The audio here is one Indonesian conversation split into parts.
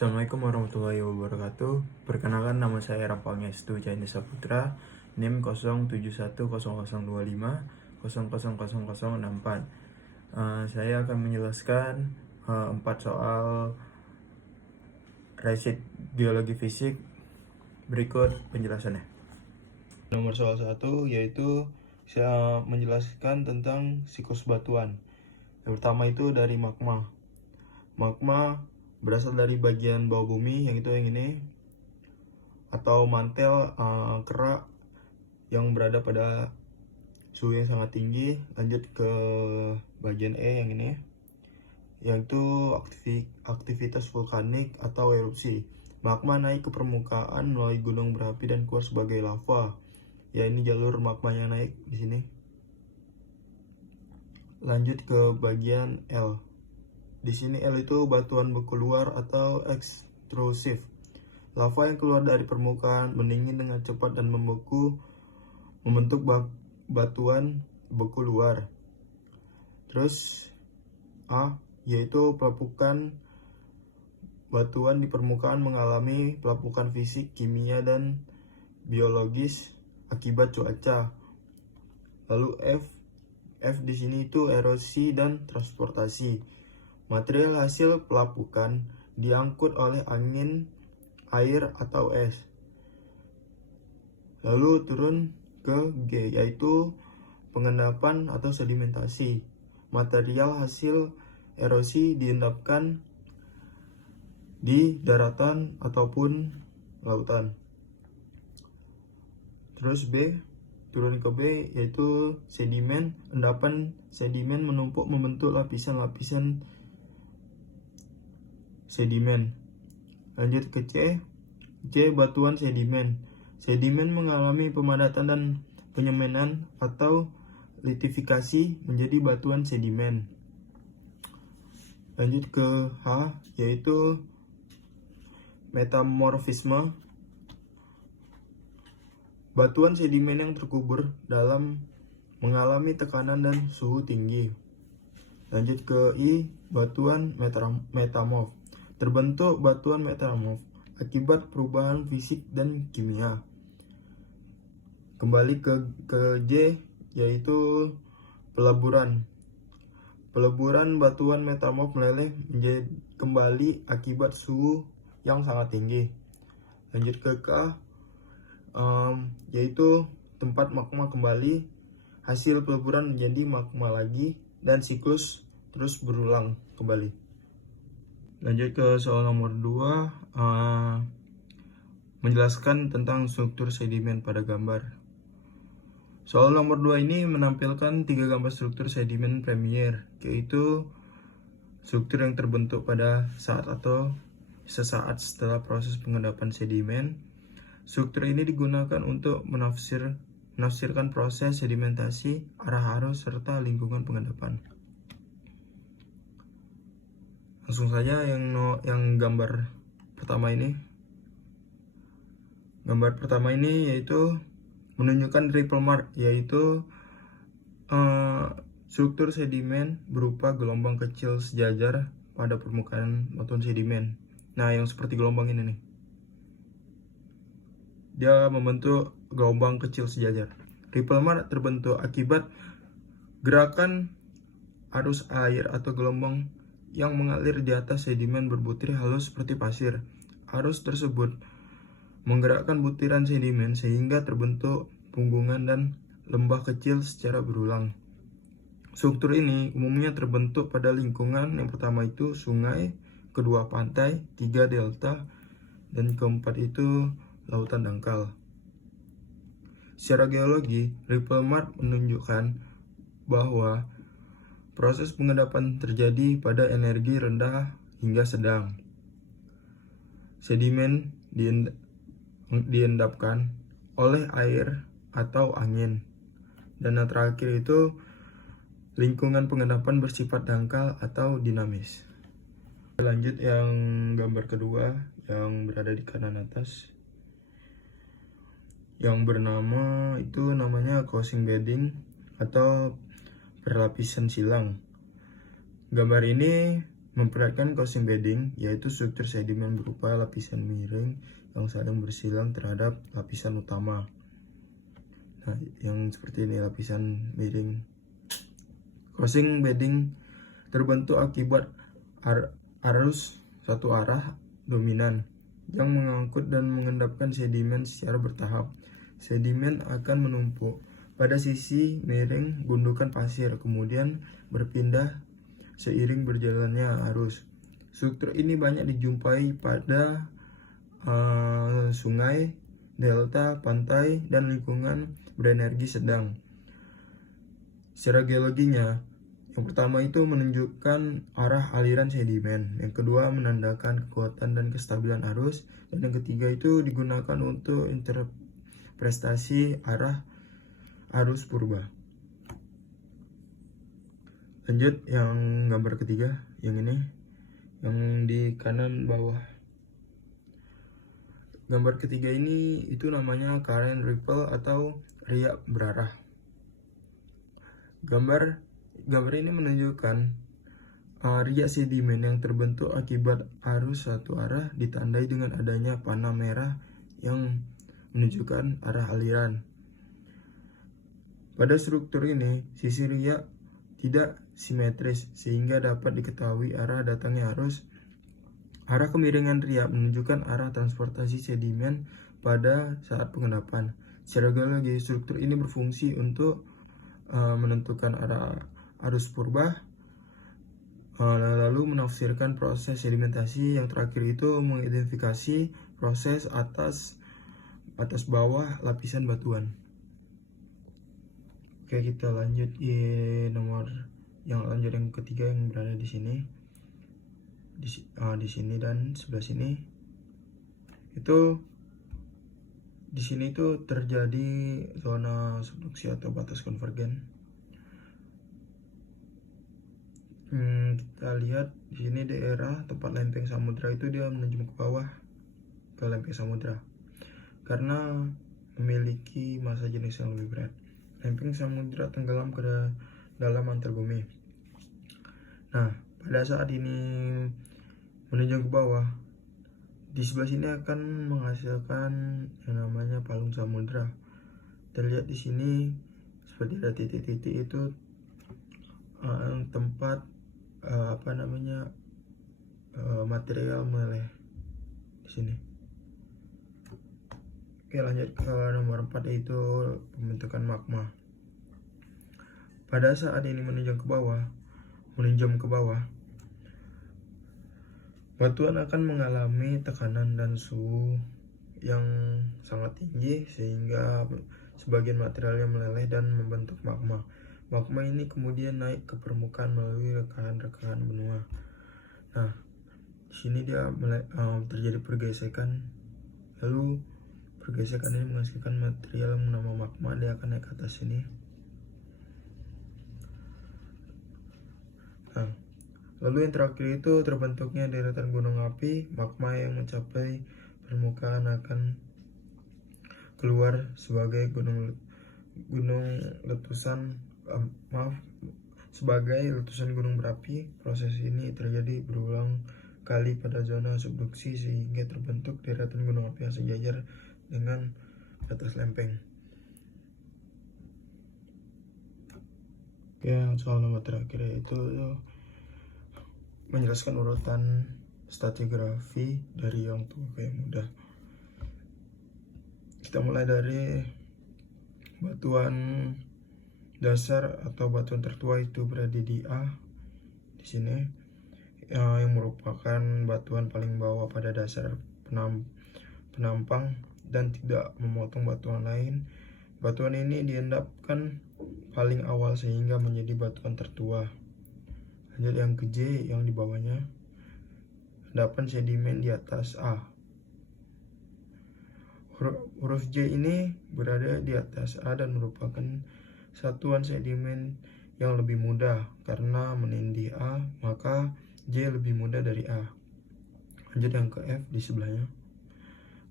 Assalamualaikum warahmatullahi wabarakatuh. Perkenalkan, nama saya Rampang Estu Cahaya Saputra, NIM 071025000064. Saya akan menjelaskan 4 soal resit biologi fisik. Berikut penjelasannya. Nomor soal 1 yaitu saya menjelaskan tentang siklus batuan. Yang pertama itu dari magma. Magma berasal dari bagian bawah bumi, yang ini, atau mantel kerak yang berada pada suhu yang sangat tinggi. Lanjut ke bagian E, yang ini, yaitu aktivitas vulkanik atau erupsi. Magma naik ke permukaan melalui gunung berapi dan keluar sebagai lava. Ya, ini jalur magmanya naik di sini. Lanjut ke bagian L. Di sini L itu batuan beku luar atau ekstrusif. Lava yang keluar dari permukaan mendingin dengan cepat dan membentuk batuan beku luar. Terus A, yaitu pelapukan batuan di permukaan mengalami pelapukan fisik, kimia, dan biologis akibat cuaca. Lalu F di sini itu erosi dan transportasi. Material hasil pelapukan diangkut oleh angin, air, atau es. Lalu turun ke G, yaitu pengendapan atau sedimentasi. Material hasil erosi diendapkan di daratan ataupun lautan. Terus B, turun ke B, yaitu sedimen. Endapan sedimen menumpuk membentuk lapisan-lapisan sedimen. Lanjut ke C, batuan sedimen. Sedimen mengalami pemadatan dan penyemanan atau litifikasi menjadi batuan sedimen. Lanjut ke H, yaitu metamorfisme. Batuan sedimen yang terkubur dalam mengalami tekanan dan suhu tinggi. Lanjut ke I, batuan metamorf. Terbentuk batuan metamorf akibat perubahan fisik dan kimia. Kembali ke J, yaitu peleburan. Peleburan batuan metamorf meleleh menjadi kembali akibat suhu yang sangat tinggi. Lanjut ke K, yaitu tempat magma kembali, hasil peleburan menjadi magma lagi, dan siklus terus berulang kembali. Lanjut ke soal nomor 2, menjelaskan tentang struktur sedimen pada gambar. Soal nomor 2 ini menampilkan 3 gambar struktur sedimen premier, yaitu struktur yang terbentuk pada saat atau sesaat setelah proses pengendapan sedimen. Struktur ini digunakan untuk menafsirkan proses sedimentasi, arah arus, serta lingkungan pengendapan. Langsung saja yang gambar pertama ini. Gambar pertama ini yaitu menunjukkan ripple mark, yaitu struktur sedimen berupa gelombang kecil sejajar pada permukaan batuan sedimen. Nah, yang seperti gelombang ini nih, dia membentuk gelombang kecil sejajar. Ripple mark terbentuk akibat gerakan arus air atau gelombang yang mengalir di atas sedimen berbutir halus seperti pasir. Arus tersebut menggerakkan butiran sedimen sehingga terbentuk punggungan dan lembah kecil secara berulang. Struktur ini umumnya terbentuk pada lingkungan. Yang pertama itu sungai, kedua pantai, 3 delta, dan keempat itu lautan dangkal. Secara geologi, ripple mark menunjukkan bahwa proses pengendapan terjadi pada energi rendah hingga sedang. Sedimen diendapkan oleh air atau angin. Dan yang terakhir itu lingkungan pengendapan bersifat dangkal atau dinamis. Lanjut yang gambar kedua yang berada di kanan atas, yang bernama itu namanya closing bedding atau perlapisan silang. Gambar ini memperlihatkan crossing bedding, yaitu struktur sedimen berupa lapisan miring yang saling bersilang terhadap lapisan utama. Nah, yang seperti ini lapisan miring. Crossing bedding terbentuk akibat arus satu arah dominan yang mengangkut dan mengendapkan sedimen secara bertahap. Sedimen akan menumpuk pada sisi miring gundukan pasir, kemudian berpindah seiring berjalannya arus. Struktur ini banyak dijumpai pada sungai, delta, pantai, dan lingkungan berenergi sedang. Secara geologinya, yang pertama itu menunjukkan arah aliran sedimen, yang kedua menandakan kekuatan dan kestabilan arus, dan yang ketiga itu digunakan untuk interpretasi arah arus purba. Lanjut yang gambar ketiga, yang ini, yang di kanan bawah. Gambar ketiga ini itu namanya current ripple atau riak berarah. Gambar ini menunjukkan riak sedimen yang terbentuk akibat arus satu arah ditandai dengan adanya panah merah yang menunjukkan arah aliran. Pada struktur ini, sisi riak tidak simetris sehingga dapat diketahui arah datangnya arus. Arah kemiringan riak menunjukkan arah transportasi sedimen pada saat pengendapan. Secara geologi, struktur ini berfungsi untuk menentukan arah arus purba, lalu menafsirkan proses sedimentasi. Yang terakhir itu mengidentifikasi proses atas bawah lapisan batuan. Oke, kita lanjut yang ketiga yang berada di sini, di sini dan sebelah sini. Di sini itu terjadi zona subduksi atau batas konvergen. Kita lihat di sini daerah tempat lempeng samudra itu dia menunjuk ke bawah ke lempeng samudra karena memiliki massa jenis yang lebih berat. Lempeng samudra tenggelam ke dalam antar bumi. Nah, pada saat ini menunjuk ke bawah, di sebelah sini akan menghasilkan yang namanya palung samudra. Terlihat di sini seperti ada titik-titik itu tempat material meleleh di sini. Oke, lanjut ke nomor 4, yaitu pembentukan magma. Pada saat ini menunjam ke bawah, batuan akan mengalami tekanan dan suhu yang sangat tinggi sehingga sebagian materialnya meleleh dan membentuk magma. Magma ini kemudian naik ke permukaan melalui rekahan-rekahan benua. Nah, di sini dia terjadi pergesekan, lalu pergesekan ini menghasilkan material yang bernama magma. Dia akan naik ke atas sini. Nah, lalu yang terakhir itu terbentuknya deretan gunung api. Magma yang mencapai permukaan akan keluar sebagai sebagai letusan gunung berapi. Proses ini terjadi berulang kali pada zona subduksi sehingga terbentuk deretan gunung api yang sejajar dengan batas lempeng. Yang soal nomor terakhir yaitu menjelaskan urutan stratigrafi dari yang tua ke yang muda. Kita mulai dari batuan dasar atau batuan tertua itu berada di A di sini, yang merupakan batuan paling bawah pada dasar penampang dan tidak memotong batuan lain. Batuan ini diendapkan paling awal sehingga menjadi batuan tertua. Lanjut yang ke J yang di bawahnya, endapan sedimen di atas A. Huruf J ini berada di atas A dan merupakan satuan sedimen yang lebih mudah. Karena menindih A, maka J lebih mudah dari A. Lanjut yang ke F di sebelahnya.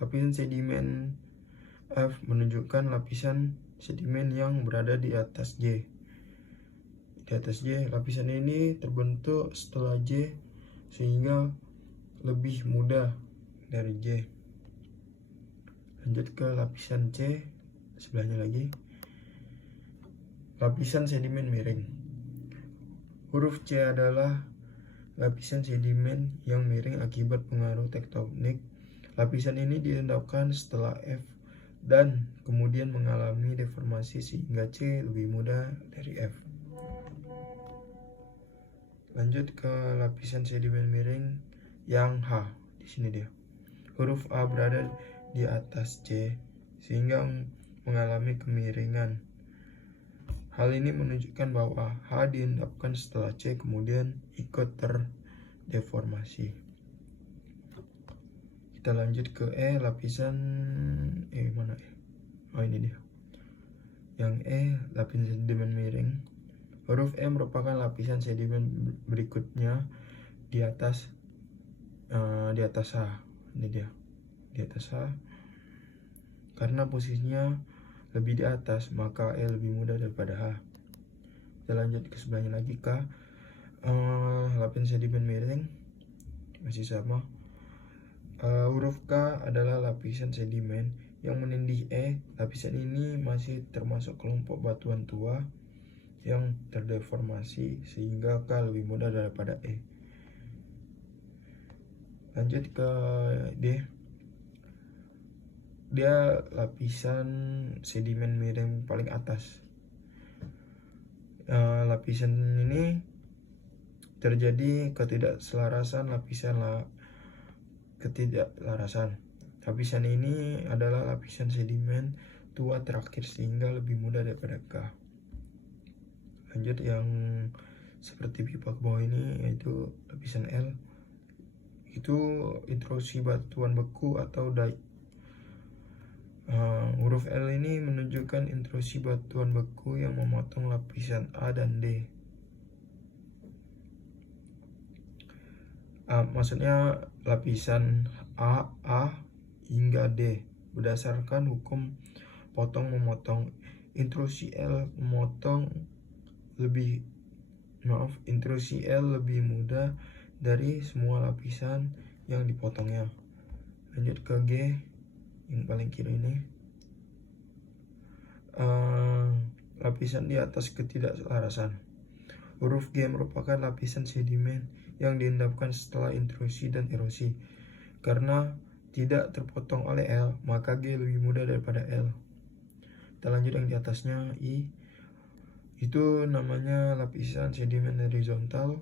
Lapisan sedimen F menunjukkan lapisan sedimen yang berada di atas J. Di atas J, lapisan ini terbentuk setelah J sehingga lebih mudah dari G. Lanjut ke lapisan C, sebelahnya lagi. Lapisan sedimen miring. Huruf C adalah lapisan sedimen yang miring akibat pengaruh tektonik. Lapisan ini diendapkan setelah F dan kemudian mengalami deformasi sehingga C lebih mudah dari F. Lanjut ke lapisan sedimen miring yang H. Di sini dia. Huruf A berada di atas C sehingga mengalami kemiringan. Hal ini menunjukkan bahwa H diendapkan setelah C kemudian ikut terdeformasi. Kita lanjut ke E, lapisan mana E? Oh, ini dia. Yang E, lapisan sedimen miring. Huruf E merupakan lapisan sedimen berikutnya di atas H. Ini dia, di atas H. Karena posisinya lebih di atas, maka E lebih mudah daripada H. Kita lanjut ke sebelahnya lagi, K. Lapisan sedimen miring masih sama. Huruf K adalah lapisan sedimen yang menindih E. Lapisan ini masih termasuk kelompok batuan tua yang terdeformasi sehingga K lebih mudah daripada E. Lanjut ke D. Dia lapisan sedimen miring paling atas. Lapisan ini terjadi ketidakselaраsan Lapisan ini adalah lapisan sedimen tua terakhir sehingga lebih mudah daripada K. Lanjut yang seperti pipa ke bawah ini, yaitu lapisan L. Itu intrusi batuan beku atau dike. Huruf L ini menunjukkan intrusi batuan beku yang memotong lapisan A dan D. Maksudnya lapisan A hingga D berdasarkan hukum potong-memotong. Intrusi L lebih mudah dari semua lapisan yang dipotongnya. Lanjut ke G, yang paling kiri ini. Lapisan di atas ketidakselarasan. Huruf G merupakan lapisan sedimen yang diendapkan setelah intrusi dan erosi. Karena tidak terpotong oleh L, maka G lebih mudah daripada L. Kita lanjut yang di atasnya, I. Itu namanya lapisan sedimen horizontal.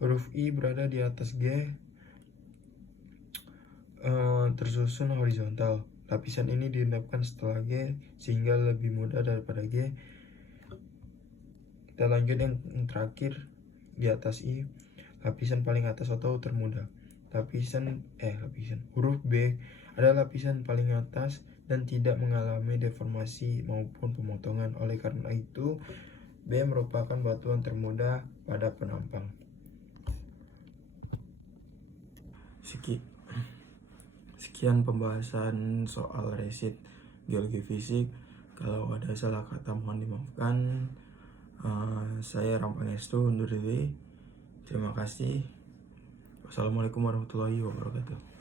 Huruf I berada di atas G, tersusun horizontal. Lapisan ini diendapkan setelah G sehingga lebih mudah daripada G. Kita lanjut yang terakhir di atas I, lapisan paling atas atau termuda. Huruf B adalah lapisan paling atas dan tidak mengalami deformasi maupun pemotongan. Oleh karena itu, B merupakan batuan termuda pada penampang. Sekian pembahasan soal resit geologi fisik. Kalau ada salah kata mohon dimaafkan. Saya Ram Pangestu undur diri. Terima kasih. Wassalamualaikum warahmatullahi wabarakatuh.